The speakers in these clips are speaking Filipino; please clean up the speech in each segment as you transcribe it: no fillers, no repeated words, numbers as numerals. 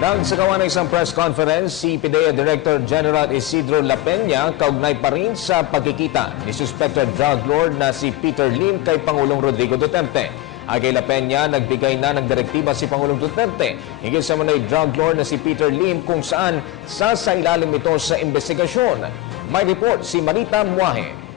Nagsagawa ng isang press conference si PIDEA Director General Isidro La Peña kaugnay pa rin sa pagkikita ni suspected drug lord na si Peter Lim kay Pangulong Rodrigo Duterte. Kay La Peña, nagbigay na ng direktiba si Pangulong Duterte higit sa manay drug lord na si Peter Lim kung saan sasailalim ito sa investigasyon. May report si Marita Muahe.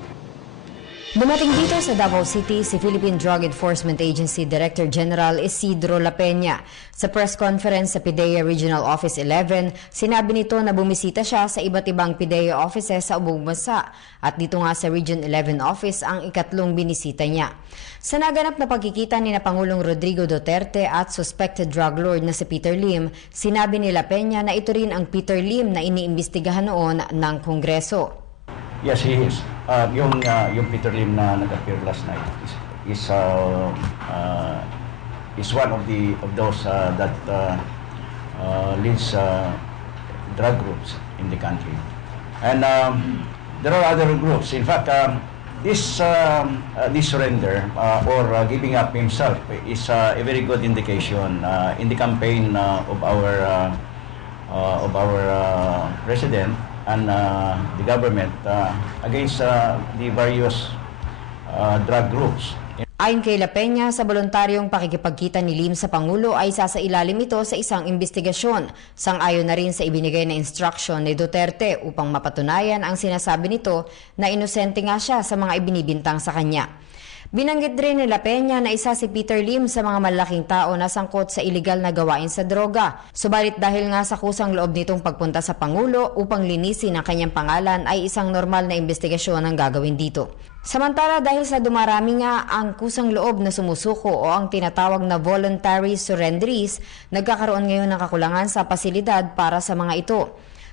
Dumating dito sa Davao City si Philippine Drug Enforcement Agency Director General Isidro La Peña. Sa press conference sa PIDEA Regional Office 11, sinabi nito na bumisita siya sa iba't ibang PIDEA offices sa buong bansa at dito nga sa Region 11 office ang ikatlong binisita niya. Sa naganap na pagkikita ni na Pangulong Rodrigo Duterte at suspected drug lord na si Peter Lim, sinabi ni La Peña na ito rin ang Peter Lim na iniimbestigahan noon ng Kongreso. Yes, he is. Yung Peter Lim na nag-appear last night is one of those that leads drug groups in the country, and there are other groups. In fact, this surrender or giving up himself is a very good indication in the campaign of our president and the government against the various drug groups. Ayon kay La Peña, sa voluntaryong pakikipagkita ni Lim sa Pangulo ay sasailalim ito sa isang investigasyon. Sang-ayon na rin sa ibinigay na instruction ni Duterte upang mapatunayan ang sinasabi nito na inosente nga siya sa mga ibinibintang sa kanya. Binanggit rin ni La Peña na isa si Peter Lim sa mga malalaking tao na sangkot sa iligal na gawain sa droga. Subalit dahil nga sa kusang loob nitong pagpunta sa Pangulo upang linisin ang kanyang pangalan ay isang normal na investigasyon ang gagawin dito. Samantala dahil sa dumarami nga ang kusang loob na sumusuko o ang tinatawag na voluntary surrenderies, nagkakaroon ngayon ng kakulangan sa pasilidad para sa mga ito.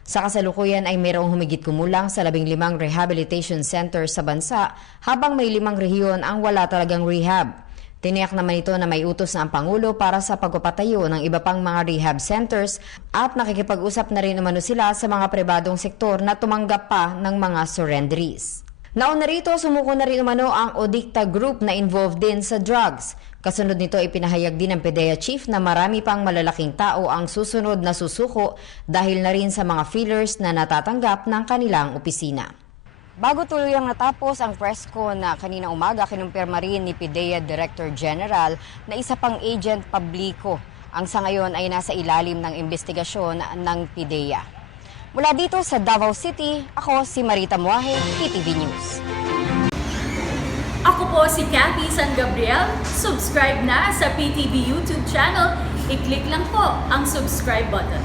Sa kasalukuyan ay mayroong humigit kumulang sa 15 rehabilitation centers sa bansa habang may 5 rehiyon ang wala talagang rehab. Tiniyak naman ito na may utos na ang Pangulo para sa pagpapatayo ng iba pang mga rehab centers at nakikipag-usap na rin umano sila sa mga pribadong sektor na tumanggap pa ng mga surrenderies. Nauna rito, sumuko na rin umano ang Odicta Group na involved din sa drugs. Kasunod nito ay pinahayag din ng PIDEA Chief na marami pang malalaking tao ang susunod na susuko dahil na rin sa mga fillers na natatanggap ng kanilang opisina. Bago tuluyang natapos ang press con na kanina umaga, kinumpirma rin ni PIDEA Director General na isa pang agent publiko ang sa ngayon ay nasa ilalim ng investigasyon ng PIDEA. Mula dito sa Davao City, ako si Marita Muahe, PTV News. Ako po si Cathy San Gabriel. Subscribe na sa PTV YouTube channel. I-click lang po ang subscribe button.